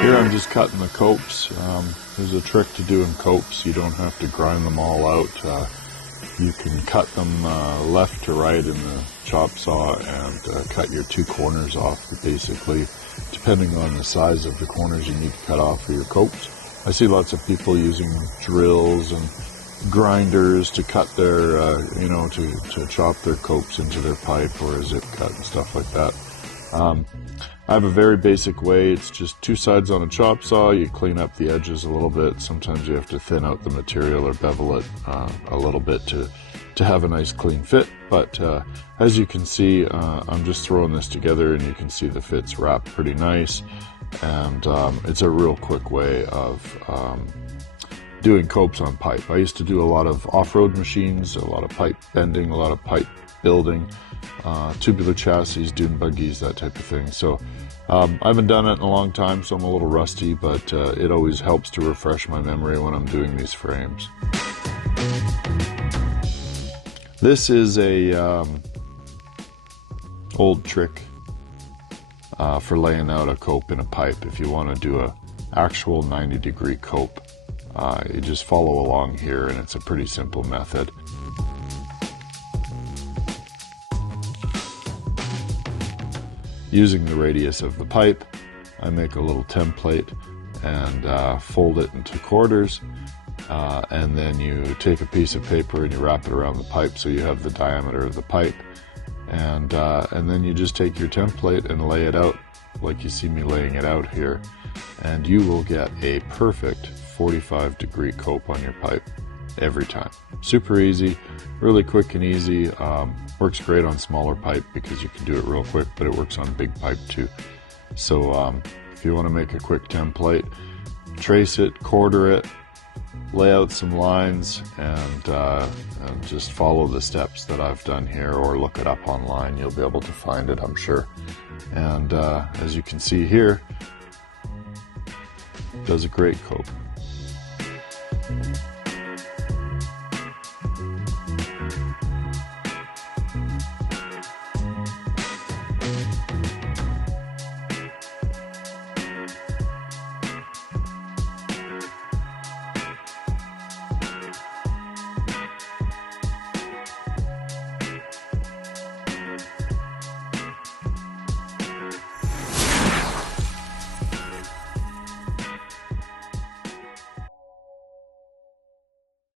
Here I'm just cutting the copes. There's a trick to doing copes. You don't have to grind them all out. You can cut them left to right in the chop saw and cut your two corners off, basically, depending on the size of the corners you need to cut off for your copes. I see lots of people using drills and grinders to cut their, to chop their copes into their pipe or a zip cut and stuff like that. I have a very basic way. It's just two sides on a chop saw. You clean up the edges a little bit. Sometimes you have to thin out the material or bevel it a little bit to have a nice clean fit. But as you can see, I'm just throwing this together and you can see the fits wrap pretty nice. And it's a real quick way of doing copes on pipe. I used to do a lot of off-road machines, a lot of pipe bending, a lot of pipe building, tubular chassis, dune buggies, that type of thing. So I haven't done it in a long time, so I'm a little rusty, but it always helps to refresh my memory when I'm doing these frames. This is a old trick for laying out a cope in a pipe. If you want to do a actual 90-degree cope, you just follow along here, and it's a pretty simple method. Using the radius of the pipe, I make a little template and fold it into quarters, and then you take a piece of paper and you wrap it around the pipe so you have the diameter of the pipe, and then you just take your template and lay it out like you see me laying it out here, and you will get a perfect 45-degree cope on your pipe every time. Super easy, really quick and easy. Works great on smaller pipe because you can do it real quick, but it works on big pipe too. So if you want to make a quick template, trace it, quarter it, lay out some lines, and just follow the steps that I've done here, or look it up online. You'll be able to find it, I'm sure. And as you can see here, it does a great cope.